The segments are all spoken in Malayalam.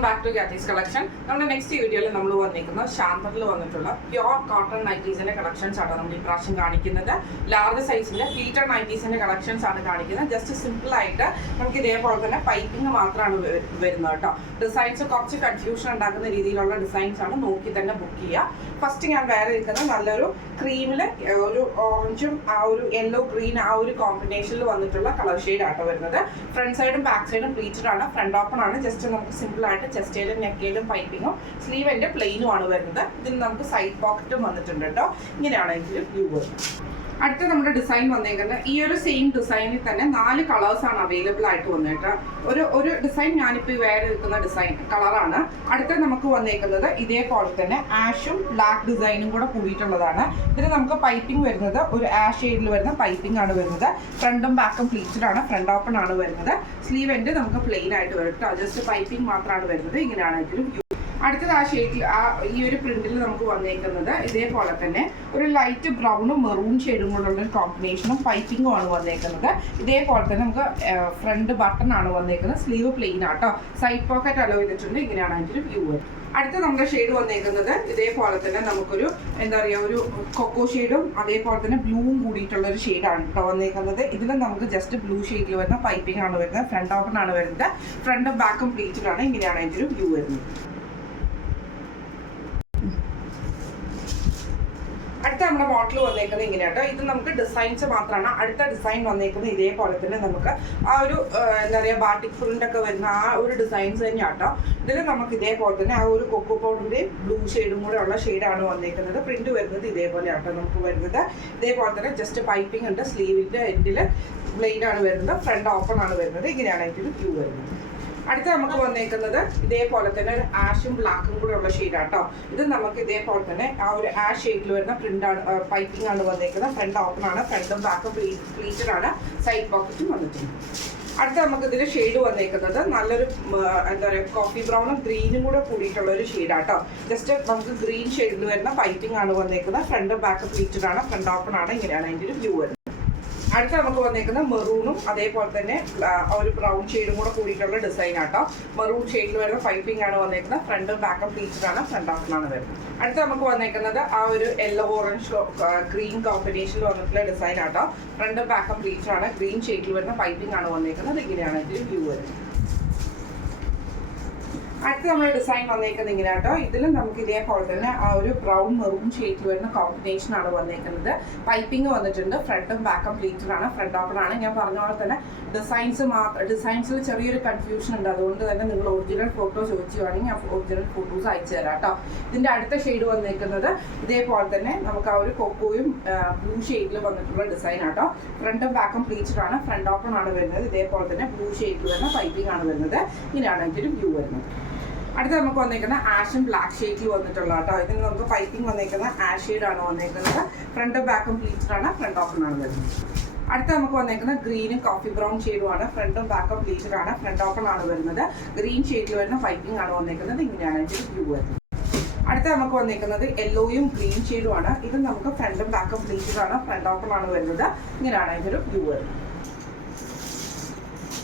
Welcome back to Kathy's collection. നമ്മുടെ നെക്സ്റ്റ് വീഡിയോയിൽ നമ്മൾ വന്നിരിക്കുന്നത് ശാന്തറിൽ വന്നിട്ടുള്ള പ്യോർ കോട്ടൺ നൈറ്റീസിന്റെ കളക്ഷൻസ് ആണ് നമ്മൾ ഈ പ്രാവശ്യം കാണിക്കുന്നത്. ലാർജ് സൈസിന്റെ ഫിൽറ്റർ നൈറ്റീസിന്റെ കളക്ഷൻസ് ആണ് കാണിക്കുന്നത്. ജസ്റ്റ് സിമ്പിൾ ആയിട്ട് നമുക്ക് ഇതേപോലെ തന്നെ പൈപ്പിംഗ് മാത്രമാണ് വരുന്നത് കേട്ടോ. ഡിസൈൻസ് കുറച്ച് കൺഫ്യൂഷൻ ഉണ്ടാക്കുന്ന രീതിയിലുള്ള ഡിസൈൻസ് ആണ്, നോക്കി തന്നെ ബുക്ക് ചെയ്യുക. ഫസ്റ്റ് ഞാൻ വേറെ ഇരിക്കുന്നത് നല്ലൊരു ക്രീമിൽ ഒരു ഓറഞ്ചും ആ ഒരു യെല്ലോ ഗ്രീൻ ആ ഒരു കോമ്പിനേഷനിൽ വന്നിട്ടുള്ള കളർ ഷെയ്ഡ് ആട്ടോ വരുന്നത്. ഫ്രണ്ട് സൈഡും ബാക്ക് സൈഡും പ്ലീറ്റഡ് ആണ്, ഫ്രണ്ട് ഓപ്പൺ ആണ്. ജസ്റ്റ് നമുക്ക് സിമ്പിൾ ആയിട്ട് ചെസ്റ്റേലും നെക്കേലും പൈപ്പിങ്ങും സ്ലീവിന്റെ പ്ലെയിനും ആണ് വരുന്നത്. ഇതിന് നമുക്ക് സൈഡ് പോക്കറ്റും വന്നിട്ടുണ്ട് കേട്ടോ. ഇങ്ങനെയാണ് ഇതിൽ വ്യൂ വരുന്നത്. അടുത്ത നമ്മുടെ ഡിസൈൻ വന്നേക്കുന്നത് ഈ ഒരു സെയിം ഡിസൈനിൽ തന്നെ 4 കളേഴ്സ് ആണ് അവൈലബിൾ ആയിട്ട് വന്നിട്ട്. ഒരു ഡിസൈൻ ഞാനിപ്പോൾ വേറെ നിൽക്കുന്ന ഡിസൈൻ കളറാണ്. അടുത്ത നമുക്ക് വന്നേക്കുന്നത് ഇതേപോലെ തന്നെ ആഷും ബ്ലാക്ക് ഡിസൈനും കൂടെ കൂടിയിട്ടുള്ളതാണ്. ഇതിന് നമുക്ക് പൈപ്പിംഗ് വരുന്നത് ഒരു ആഷ് ഷെയ്ഡിൽ വരുന്ന പൈപ്പിംഗ് ആണ് വരുന്നത്. ഫ്രണ്ടും ബാക്കും പ്ലീറ്റഡ് ആണ്, ഫ്രണ്ട് ഓപ്പൺ ആണ് വരുന്നത്. സ്ലീവ് എൻഡ് നമുക്ക് പ്ലെയിൻ ആയിട്ട് വരും കേട്ടോ. ജസ്റ്റ് പൈപ്പിംഗ് മാത്രമാണ് വരുന്നത്. ഇങ്ങനെയാണ് ഇതിലും അടുത്തത് ആ ഷെയ്ഡിൽ ഈ ഒരു പ്രിന്റിൽ നമുക്ക് വന്നേക്കുന്നത് ഇതേപോലെ തന്നെ ഒരു ലൈറ്റ് ബ്രൗണും മെറൂൺ ഷെയ്ഡും കൊണ്ടുള്ള ഒരു കോമ്പിനേഷനും പൈപ്പിങ്ങും ആണ് വന്നേക്കുന്നത്. ഇതേപോലെ തന്നെ നമുക്ക് ഫ്രണ്ട് ബട്ടൺ ആണ് വന്നേക്കുന്നത്. സ്ലീവ് പ്ലെയിൻ ആട്ടോ, സൈഡ് പോക്കറ്റ് അലോ ചെയ്തിട്ടുണ്ട്. ഇങ്ങനെയാണ് അതിൻ്റെ വ്യൂ. അടുത്ത നമ്മുടെ ഷെയ്ഡ് വന്നേക്കുന്നത് ഇതേപോലെ തന്നെ നമുക്കൊരു എന്താ പറയുക ഒരു കൊക്കോ ഷെയ്ഡും അതേപോലെ തന്നെ ബ്ലൂവും കൂടിയിട്ടുള്ള ഒരു ഷെയ്ഡാണ് കേട്ടോ വന്നേക്കുന്നത്. ഇതിൽ നമുക്ക് ജസ്റ്റ് ബ്ലൂ ഷെയ്ഡിൽ വരുന്ന പൈപ്പിംഗ് ആണ് വരുന്നത്. ഫ്രണ്ട് ഓപ്പൺ ആണ് വരുന്നത്. ഫ്രണ്ടും ബാക്കും പ്ലീറ്റഡ് ആണ്. ഇങ്ങനെയാണ് അതിൻ്റെ ഒരു വ്യൂ വരുന്നത്. അടുത്ത നമ്മുടെ മോഡൽ വന്നേക്കുന്നത് ഇങ്ങനെയാട്ടോ. ഇത് നമുക്ക് ഡിസൈൻസ് മാത്രമാണ്. അടുത്ത ഡിസൈൻ വന്നേക്കുന്നത് ഇതേപോലെ തന്നെ നമുക്ക് ആ ഒരു എന്താ പറയുക ബാട്ടിക് പ്രിന്റ് ഒക്കെ വരുന്ന ആ ഒരു ഡിസൈൻസ് തന്നെയാട്ടോ. ഇതിൽ നമുക്ക് ഇതേപോലെ തന്നെ ആ ഒരു കൊക്കോ പൗഡറിന്റെ ബ്ലൂ ഷെയ്ഡും കൂടെ ഉള്ള ഷെയ്ഡാണ് വന്നേക്കുന്നത്. പ്രിന്റ് വരുന്നത് ഇതേപോലെ ആട്ടോ നമുക്ക് വരുന്നത്. ഇതേപോലെ തന്നെ ജസ്റ്റ് പൈപ്പിംഗ് ഉണ്ട്. സ്ലീവിന്റെ എൻഡിൽ പ്ലെയിൻ ആണ് വരുന്നത്. ഫ്രണ്ട് ഓപ്പൺ ആണ് വരുന്നത്. ഇങ്ങനെയാണ് അതിൻ്റെ വ്യൂ വരുന്നത്. അടുത്ത നമുക്ക് വന്നേക്കുന്നത് ഇതേപോലെ തന്നെ ഒരു ആഷും ബ്ലാക്കും കൂടെ ഉള്ള ഷെയ്ഡാട്ടോ. ഇത് നമുക്ക് ഇതേപോലെ തന്നെ ആ ഒരു ആഷ് ഷെയ്ഡിൽ വരുന്ന പ്രിന്റ് ആണ്, പൈപ്പിംഗ് ആണ് വന്നേക്കുന്നത്. ഫ്രണ്ട് ഓപ്പൺ ആണ്, ഫ്രണ്ടും ബാക്കും പ്ലീറ്റഡ് ആണ്, സൈഡ് പോക്കറ്റും വന്നിട്ടുണ്ട്. അടുത്ത നമുക്ക് ഇതിൽ ഷെയ്ഡ് വന്നേക്കുന്നത് നല്ലൊരു എന്താ പറയുക കോഫി ബ്രൗണും ഗ്രീനും കൂടെ കൂടിയിട്ടുള്ള ഒരു ഷെയ്ഡാട്ടോ. ജസ്റ്റ് നമുക്ക് ഗ്രീൻ ഷെയ്ഡിൽ വരുന്ന പൈപ്പിംഗ് ആണ് വന്നേക്കുന്നത്. ഫ്രണ്ടും ബാക്കും പ്ലീറ്റഡ് ആണ്, ഫ്രണ്ട് ഓപ്പൺ ആണ്. ഇങ്ങനെയാണ് അതിൻ്റെ ഒരു വ്യൂ വരുന്നത്. അടുത്ത നമുക്ക് വന്നേക്കുന്ന മെറൂണും അതേപോലെ തന്നെ ഒരു ബ്രൗൺ ഷെയ്ഡും കൂടെ കൂടിയിട്ടുള്ള ഡിസൈൻ ആട്ടോ. മെറൂൺ ഷെയ്ഡിൽ വരുന്ന പൈപ്പിംഗ് ആണ് വന്നേക്കുന്നത്. ഫ്രണ്ടും ബാക്കും പ്ലീറ്റഡ് ആണ്, ഫ്രണ്ട് ഓപ്പൺ ആണ് വരുന്നത്. അടുത്ത നമുക്ക് വന്നേക്കുന്നത് ആ ഒരു യെല്ലോ ഓറഞ്ച് ഗ്രീൻ കോമ്പിനേഷനിൽ വന്നിട്ടുള്ള ഡിസൈൻ ആട്ടോ. ഫ്രണ്ടും ബാക്കും പ്ലീറ്റഡ് ആണ്. ഗ്രീൻ ഷെയ്ഡിൽ വരുന്ന പൈപ്പിംഗ് ആണ് വന്നേക്കുന്നത്. ഇങ്ങനെയാണ് ഇതിൽ വ്യൂ വരുന്നത്. അടുത്ത നമ്മുടെ ഡിസൈൻ വന്നേക്കുന്നത് ഇങ്ങനെ കേട്ടോ. ഇതിലും നമുക്ക് ഇതേപോലെ തന്നെ ആ ഒരു ബ്രൗൺ മെറൂൺ ഷെയ്ഡിൽ വരുന്ന കോമ്പിനേഷൻ ആണ് വന്നേക്കുന്നത്. പൈപ്പിംഗ് വന്നിട്ടുണ്ട്. ഫ്രണ്ടും ബാക്കും പ്ലീറ്റഡ് ആണ്, ഫ്രണ്ട് ഓപ്പൺ ആണ്. ഞാൻ പറഞ്ഞ പോലെ തന്നെ ഡിസൈൻസിൽ ചെറിയൊരു കൺഫ്യൂഷൻ ഉണ്ട്. അതുകൊണ്ട് തന്നെ നിങ്ങൾ ഒറിജിനൽ ഫോട്ടോ ചോദിച്ചുവാണെങ്കിൽ ഞാൻ ഒറിജിനൽ ഫോട്ടോസ് അയച്ചു തരാം കേട്ടോ. ഇതിന്റെ അടുത്ത ഷെയ്ഡ് വന്നേക്കുന്നത് ഇതേപോലെ തന്നെ നമുക്ക് ആ ഒരു കൊക്കോയും ബ്ലൂ ഷെയ്ഡിൽ വന്നിട്ടുള്ള ഡിസൈൻ ആട്ടോ. ഫ്രണ്ടും ബാക്കും പ്ലീറ്റഡ് ആണ്, ഫ്രണ്ട് ഓപ്പൺ ആണ് വരുന്നത്. ഇതേപോലെ തന്നെ ബ്ലൂ ഷെയ്ഡിൽ വരുന്ന പൈപ്പിംഗ് ആണ് വരുന്നത്. ഇങ്ങനെയാണ് അതിൻ്റെ ഒരു വ്യൂ വരുന്നത്. അടുത്ത നമുക്ക് വന്നേക്കുന്ന ആഷും ബ്ലാക്ക് ഷെയ്ഡിൽ വന്നിട്ടുള്ള കേട്ടോ. ഇതിന് നമുക്ക് പൈപ്പിംഗ് വന്നേക്കുന്ന ആഷ് ഷെയ്ഡാണ് വന്നേക്കുന്നത്. ഫ്രണ്ടും ബാക്കും പ്ലീറ്റഡ് ആണ്, ഫ്രണ്ട് ഓപ്പൺ ആണ് വരുന്നത്. അടുത്ത നമുക്ക് വന്നേക്കുന്ന ഗ്രീനും കോഫി ബ്രൗൺ ഷെയ്ഡുമാണ്. ഫ്രണ്ടും ബാക്കും പ്ലീറ്റഡ് ആണ്, ഫ്രണ്ട് ഓപ്പൺ ആണ് വരുന്നത്. ഗ്രീൻ ഷെയ്ഡിൽ വരുന്ന പൈപ്പിംഗ് ആണ് വന്നേക്കുന്നത്. ഇങ്ങനെയാണ് അതിൻ്റെ വ്യൂ വരുന്നത്. അടുത്ത നമുക്ക് വന്നേക്കുന്നത് യെല്ലോയും ഗ്രീൻ ഷെയ്ഡുമാണ്. ഇത് നമുക്ക് ഫ്രണ്ടും ബാക്കും പ്ലീറ്റഡ് ആണ്, ഫ്രണ്ട് ഓപ്പൺ ആണ് വരുന്നത്. ഇങ്ങനെയാണ് അതിൻ്റെ ഒരു വ്യൂ വരുന്നത്.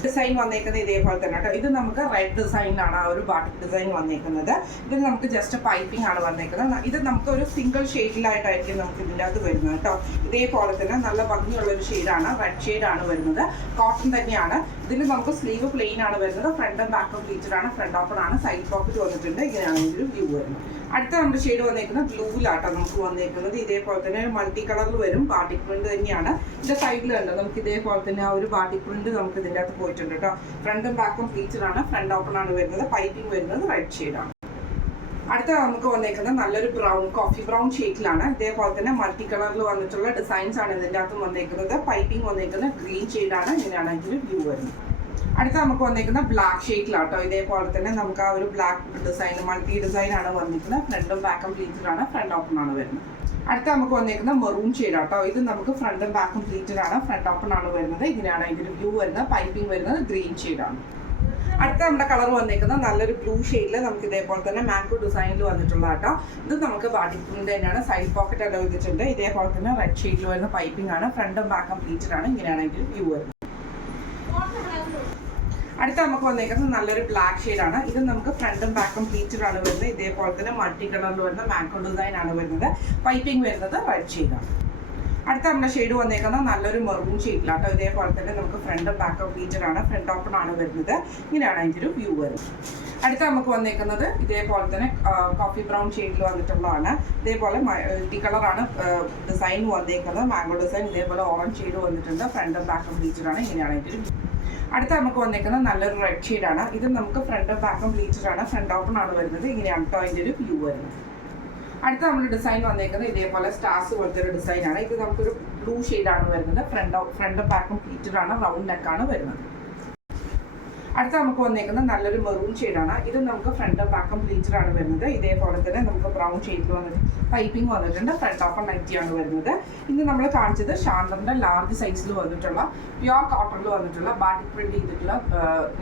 ഡിസൈൻ വന്നേക്കുന്നത് ഇതേപോലെ തന്നെ കേട്ടോ. ഇത് നമുക്ക് റെഡ് ഡിസൈനിലാണ് ആ ഒരു ബാട്ടിക് ഡിസൈൻ വന്നേക്കുന്നത്. ഇതിൽ നമുക്ക് ജസ്റ്റ് പൈപ്പിംഗ് ആണ് വന്നേക്കുന്നത്. ഇത് നമുക്ക് ഒരു സിംഗിൾ ഷെയ്ഡിലായിട്ടായിരിക്കും നമുക്ക് ഇതിൻ്റെ അകത്ത് വരുന്നത് കേട്ടോ. ഇതേപോലെ തന്നെ നല്ല ഭംഗിയുള്ള ഒരു ഷെയ്ഡാണ്, റെഡ് ഷെയ്ഡാണ് വരുന്നത്. കോട്ടൺ തന്നെയാണ്. ഇതിൽ നമുക്ക് സ്ലീവ് പ്ലെയിൻ ആണ് വരുന്നത്. ഫ്രണ്ടും ബാക്കും പ്ലീറ്റഡ് ആണ്, ഫ്രണ്ട് ഓപ്പൺ ആണ്, സൈഡ് പോക്കറ്റ് വന്നിട്ടുണ്ട്. ഇങ്ങനെയാണ് ഇതിൻ്റെ വ്യൂ വരുന്നത്. അടുത്ത നമ്മുടെ ഷെയ്ഡ് വന്നേക്കുന്നത് ബ്ലൂവിലാട്ടോ നമുക്ക് വന്നേക്കുന്നത്. ഇതേപോലെ തന്നെ ഒരു മൾട്ടി കളറിൽ വരും. ബാട്ടിക് പ്രിന്റ് തന്നെയാണ്. ഇതിന്റെ സൈഡിൽ കണ്ടോ നമുക്ക് ഇതേപോലെ തന്നെ ആ ഒരു ബാട്ടിക് പ്രിന്റ് നമുക്ക് ഇതിൻ്റെ അകത്ത് പോയിട്ടുണ്ട് കേട്ടോ. ഫ്രണ്ടും ബാക്കും പ്ലീറ്റഡ് ആണ്, ഫ്രണ്ട് ഓപ്പൺ ആണ് വരുന്നത്. പൈപ്പിംഗ് വരുന്നത് റെഡ് ഷെയ്ഡാണ്. അടുത്ത നമുക്ക് വന്നേക്കുന്നത് നല്ലൊരു ബ്രൗൺ കോഫി ബ്രൗൺ ഷെയ്ഡിലാണ്. ഇതേപോലെ തന്നെ മൾട്ടി കളറിൽ വന്നിട്ടുള്ള ഡിസൈൻസ് ആണ് ഇതിൻ്റെ അകത്ത് വന്നേക്കുന്നത്. പൈപ്പിംഗ് വന്നേക്കുന്നത് ഗ്രീൻ ഷെയ്ഡാണ്. ഇങ്ങനെയാണ് ഇതിന് വ്യൂ വരുന്നത്. അടുത്ത നമുക്ക് വന്നേക്കുന്ന ബ്ലാക്ക് ഷെയ്ഡിലാട്ടോ. ഇതേപോലെ തന്നെ നമുക്ക് ആ ഒരു ബ്ലാക്ക് ഡിസൈൻ മൾട്ടി ഡിസൈൻ ആണ് വന്നിരിക്കുന്നത്. ഫ്രണ്ടും ബാക്കും പ്ലീറ്റഡ് ആണ്, ഫ്രണ്ട് ഓപ്പൺ ആണ് വരുന്നത്. അടുത്ത നമുക്ക് വന്നേക്കുന്ന മെറൂൺ ഷെയ്ഡാട്ടോ. ഇത് നമുക്ക് ഫ്രണ്ടും ബാക്കും പ്ലീറ്റഡ് ആണ്, ഫ്രണ്ട് ഓപ്പൺ ആണ് വരുന്നത്. ഇങ്ങനെയാണ് ഇതിന്റെ വ്യൂ വരുന്നത്. പൈപ്പിംഗ് വരുന്നത് ഗ്രീൻ ഷെയ്ഡാണ്. അടുത്ത നമ്മുടെ കളർ വന്നേക്കുന്നത് നല്ലൊരു ബ്ലൂ ഷെയ്ഡിൽ നമുക്ക് ഇതേപോലെ തന്നെ മാംഗോ ഡിസൈനിൽ വന്നിട്ടുള്ള കേട്ടോ. ഇത് നമുക്ക് ബാട്ടിക് പ്രിന്റ് തന്നെയാണ്. സൈഡ് പോക്കറ്റ് അലോ ചെയ്തിട്ടുണ്ട്. ഇതേപോലെ തന്നെ റെഡ് ഷെയ്ഡിൽ വരുന്ന പൈപ്പിംഗ് ആണ്. ഫ്രണ്ടും ബാക്കും പ്ലീറ്റഡ് ആണ്. ഇങ്ങനെയാണ് ഇതിന്റെ വ്യൂ വരുന്നത്. അടുത്ത നമുക്ക് വന്നേക്കുന്നത് നല്ലൊരു ബ്ലാക്ക് ഷെയ്ഡാണ്. ഇത് നമുക്ക് ഫ്രണ്ടും ബാക്കും പ്ലീറ്റഡ് ആണ് വരുന്നത്. ഇതേപോലെ തന്നെ മൾട്ടി കളറിൽ വരുന്ന മാംഗോ ഡിസൈൻ ആണ് വരുന്നത്. പൈപ്പിംഗ് വരുന്നത് റെഡ് ഷെയ്ഡാണ്. അടുത്ത നമ്മുടെ ഷെയ്ഡ് വന്നേക്കുന്നത് നല്ലൊരു മെറൂൺ ഷെയ്ഡിലാട്ടോ. ഇതേപോലെ തന്നെ നമുക്ക് ഫ്രണ്ടും ബാക്കും പ്ലീറ്റഡ് ആണ്, ഫ്രണ്ട് ഓപ്പൺ ആണ് വരുന്നത്. ഇങ്ങനെയാണ് അതിൻ്റെ ഒരു വ്യൂ വരുന്നത്. അടുത്ത നമുക്ക് വന്നേക്കുന്നത് ഇതേപോലെ തന്നെ കോഫി ബ്രൗൺ ഷെയ്ഡിൽ വന്നിട്ടുള്ളതാണ്. ഇതേപോലെ മൾട്ടി കളറാണ് ഡിസൈൻ വന്നേക്കുന്നത്, മാംഗോ ഡിസൈൻ. ഇതേപോലെ ഓറഞ്ച് ഷെയ്ഡ് വന്നിട്ടുണ്ട്, ഫ്രണ്ടും ബാക്കും പ്ലീറ്റഡ് ആണ്. ഇങ്ങനെയാണ് ഇതിൻ്റെ ഒരു. അടുത്ത നമുക്ക് വന്നേക്കുന്നത് നല്ലൊരു റെഡ് ഷെയ്ഡാണ്. ഇത് നമുക്ക് ഫ്രണ്ടും ബാക്കും പ്ലീറ്റഡ് ആണ്, ഫ്രണ്ട് ഓപ്പൺ ആണ് വരുന്നത്. ഇങ്ങനെയാണ് കേട്ടോ അതിൻ്റെ ഒരു വ്യൂ വരുന്നത്. അടുത്ത നമ്മുടെ ഡിസൈൻ വന്നേക്കുന്നത് ഇതേപോലെ സ്റ്റാർസ് പോലത്തെ ഒരു ഡിസൈനാണ്. ഇത് നമുക്കൊരു ബ്ലൂ ഷെയ്ഡാണ് വരുന്നത്. ഫ്രണ്ടും ബാക്കും പ്ലീറ്റഡ് ആണ്, റൗണ്ട് നെക്കാണ് വരുന്നത്. അടുത്ത നമുക്ക് വന്നേക്കുന്നത് നല്ലൊരു മെറൂൺ ഷെയ്ഡാണ്. ഇത് നമുക്ക് ഫ്രണ്ടും ബാക്കും പ്ലീറ്റഡ് ആണ് വരുന്നത്. ഇതേപോലെ തന്നെ നമുക്ക് ബ്രൗൺ ഷെയ്ഡിൽ വന്നിട്ട് പൈപ്പിംഗ് വന്നിട്ടുണ്ട്, ഫ്രണ്ട് ഓപ്പൺ നൈറ്റിയാണ് വരുന്നത്. ഇന്ന് നമ്മൾ കാണിച്ചത് ഷാന്തറിൻ്റെ ലാർജ് സൈസിൽ വന്നിട്ടുള്ള പ്യോർ കോട്ടണിൽ വന്നിട്ടുള്ള ബാറ്റിക് പ്രിന്റ് ചെയ്തിട്ടുള്ള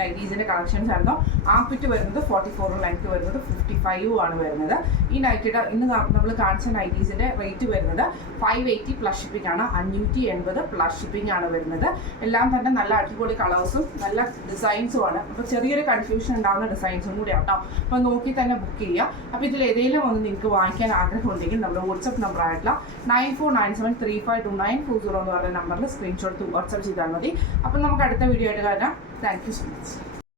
നൈറ്റീസിൻ്റെ കളക്ഷൻസ് ആയിരുന്നു. ആർപിറ്റ് വരുന്നത് 44, ലെങ്ത് വരുന്നത് 55 ആണ് വരുന്നത്. ഈ നൈറ്റിയുടെ ഇന്ന് നമ്മൾ കാണിച്ച നൈറ്റീസിൻ്റെ റേറ്റ് വരുന്നത് 580 പ്ലസ് ഷിപ്പിംഗ് ആണ്, 580 പ്ലസ് ഷിപ്പിംഗ് ആണ് വരുന്നത്. എല്ലാം തന്നെ നല്ല അടിപൊളി കളേഴ്സും നല്ല ഡിസൈൻസും ആണ്. അപ്പോൾ ചെറിയൊരു കൺഫ്യൂഷൻ ഉണ്ടാകുന്ന ഡിസൈൻസും കൂടി ആട്ടോ. അപ്പോൾ നോക്കി തന്നെ ബുക്ക് ചെയ്യുക. അപ്പോൾ ഇതിൽ ഏതെങ്കിലും ഒന്ന് നിങ്ങൾക്ക് വാങ്ങിക്കാൻ ആഗ്രഹം ഉണ്ടെങ്കിൽ നമ്മുടെ വാട്സപ്പ് നമ്പർ ആയിട്ടുള്ള 9497352940 എന്ന് പറയുന്ന നമ്പറിൽ സ്ക്രീൻഷോട്ട് വാട്സപ്പ് ചെയ്താൽ മതി. അപ്പം നമുക്ക് അടുത്ത വീഡിയോ ആയിട്ട് കാണാം. Thank you so much.